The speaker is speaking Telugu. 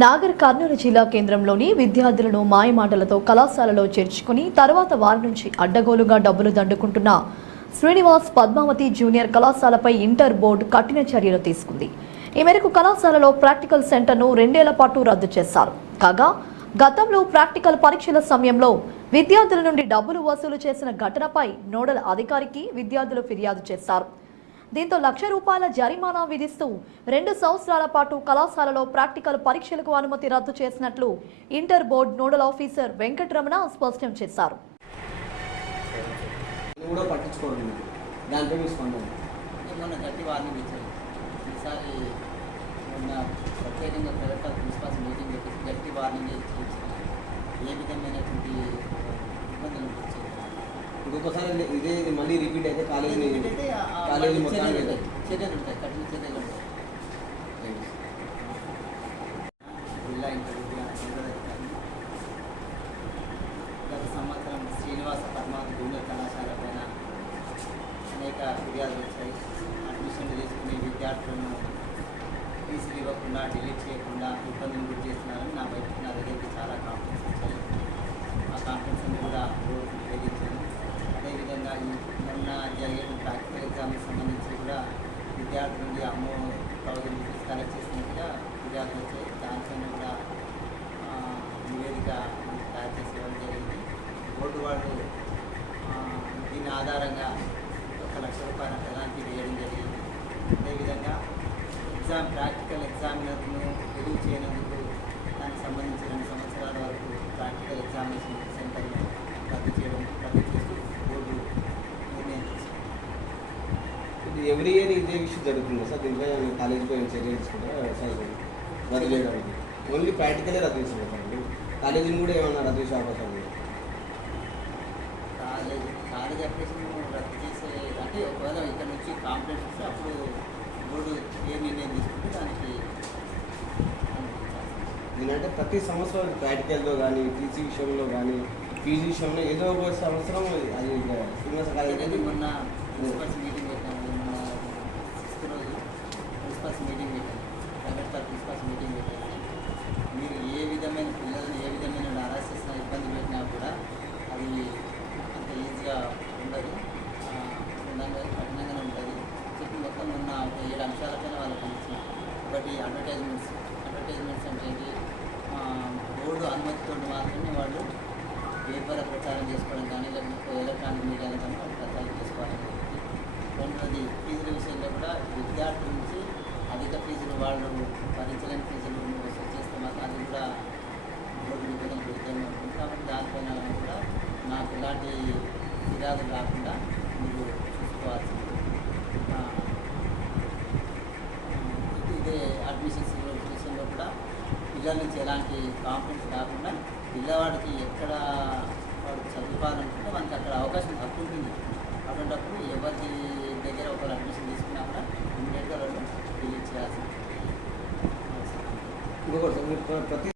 నాగర్ కర్నూలు జిల్లా కేంద్రంలోని విద్యార్థులను మాయమాటలతో కళాశాలలో చేర్చుకుని తర్వాత వారి నుంచి అడ్డగోలుగా డబ్బులు దండుకుంటున్న శ్రీనివాస్ పద్మావతి జూనియర్ కళాశాలపై ఇంటర్ బోర్డు కఠిన చర్యలు తీసుకుంది. ఈ మేరకు కళాశాలలో ప్రాక్టికల్ సెంటర్ను 2 ఏళ్ల పాటు రద్దు చేశారు. కాగా గతంలో ప్రాక్టికల్ పరీక్షల సమయంలో విద్యార్థుల నుండి డబ్బులు వసూలు చేసిన ఘటనపై నోడల్ అధికారికి విద్యార్థులు ఫిర్యాదు చేశారు. దీంతో ₹1,00,000 జరిమానా విధిస్తూ 2 సంవత్సరాల పాటు కళాశాలలో ప్రాక్టికల్ పరీక్షలకు అనుమతి రద్దు చేసినట్లు inter board nodal officer Venkataramana స్పష్టం చేశారు. ఇంకొకసారి ఇదే మళ్ళీ రిపీట్ అయితే కాలేజీ మొత్తాన్ని చర్యలు ఉంటాయి, కఠిన చర్యలు ఉంటాయి. జిల్లా గత సంవత్సరం శ్రీనివాస పద్మావతి జూనియర్ కళాశాల పైన అనేక ఫిర్యాదులు వచ్చాయి. అడ్మిషన్లు తీసుకునే విద్యార్థులను ఫీజులు ఇవ్వకుండా డిలీట్ చేయకుండా ఇబ్బందులు గురి చేస్తున్నారని నా దగ్గరికి చాలా కాన్ఫరెన్స్ వచ్చాయి. ఆ కాన్ఫరెన్స్ కూడా బోర్డు ఉపయోగించాను. అదేవిధంగా మొన్న జరిగే ప్రాక్టికల్ ఎగ్జామ్కి సంబంధించి కూడా విద్యార్థుల నుండి ₹1,000 కలెక్ట్ చేసినట్టుగా ఫిర్యాదులు వచ్చాయి. దానిపైన కూడా నివేదిక తయారు చేసి ఇవ్వడం జరిగింది. బోర్డు వాళ్ళు దీని ఆధారంగా ₹1,00,000 పెనాల్టీ వేయడం జరిగింది. అదేవిధంగా ప్రాక్టికల్ ఎగ్జామినర్ను ఎదురు చేయనందుకు దానికి సంబంధించి 2 సంవత్సరాల వరకు ప్రాక్టికల్ ఎగ్జామినేషన్ సెంటర్ను రద్దు చేస్తూ బోర్డు నిర్ణయం తీసుకుంది. ఇది ఎవ్రీ ఇయర్ ఇదే విషయం జరుగుతుంది సార్. దీంట్లో కాలేజీ పోయిన చర్య తీసుకుంటారా సార్? రద్దు చేయడానికి ఓన్లీ ప్రాక్టికలే రద్దు చేసుకుంటారండి. కాలేజీని కూడా ఏమన్నా రద్దు చేసే అవకాశం ఉంది? కాలేజ్ అప్లికేషన్ రద్దు చేసే అంటే ఒకవేళ ఇక్కడ నుంచి కాంప్లైంట్ ఇస్తే అప్పుడు బోర్డు ఏ నిర్ణయం తీసుకుంటే దానికి దీనంటే ప్రతి సంవత్సరం ప్రాక్టికల్లో కానీ టీసీ విషయంలో కానీ ఫీజు విషయంలో ఏదో ఒక సంవత్సరం అది శ్రీనివాస కాలేజీ మొన్న ప్రిన్సిపల్స్ మీటింగ్ పెట్టాము. మొన్న 6th రోజు ప్రిన్సిపల్స్ మీటింగ్ పెట్టాము. ప్రైవేట్ ప్రిన్సిపల్స్ మీటింగ్ పెట్టేసి మీరు ఏ విధమైన పిల్లలను ఏ విధమైన హరాస్ చేసినా ఇబ్బంది పెట్టినా కూడా అది అంత ఈజీగా ఉండదు, కఠినంగానే ఉంటుంది చెప్పి మొత్తం ఉన్న 7 అంశాలపైన వాళ్ళకి ఇచ్చిన. ఒకటి అడ్వర్టైజ్మెంట్స్ అంటే ఏంటి, బోర్డు అనుమతితో మాత్రమే వాళ్ళు పేపర్ ప్రచారం చేసుకోవడం కానీ లేకపోతే ఎలక్ట్రానిక్ మీడియాలో కానీ వాళ్ళు ప్రచారం చేసుకోవాలని చెప్పి. రెండవది ఫీజుల విషయంలో కూడా విద్యార్థుల నుంచి అధిక ఫీజులు వాళ్ళు భరించలేని ఫీజులు వసూలు చేస్తే మాత్రం అది కూడా బోర్డు నిబంధనలు విరుద్ధంగా ఉంటుంది. కాబట్టి దానిపైన కూడా నాకు ఎలాంటి ఫిర్యాదులు రాకుండా మీరు చూసుకోవాల్సింది. ఇదే అడ్మిషన్స్ విషయంలో కూడా పిల్లల నుంచి ఎలాంటి కాంప్లైంట్స్ కాకుండా పిల్లవాడికి ఎక్కడ వాడు చదువుకోవాలనుకుంటే మనకి అక్కడ అవకాశం తక్కువ ఉంటుంది. అటువంటిప్పుడు ఎవరి దగ్గర ఒకరు అడ్మిషన్ తీసుకున్నా కూడా ఇమీడియట్గా వాళ్ళు డిలీట్ చేయాల్సింది. ప్రతి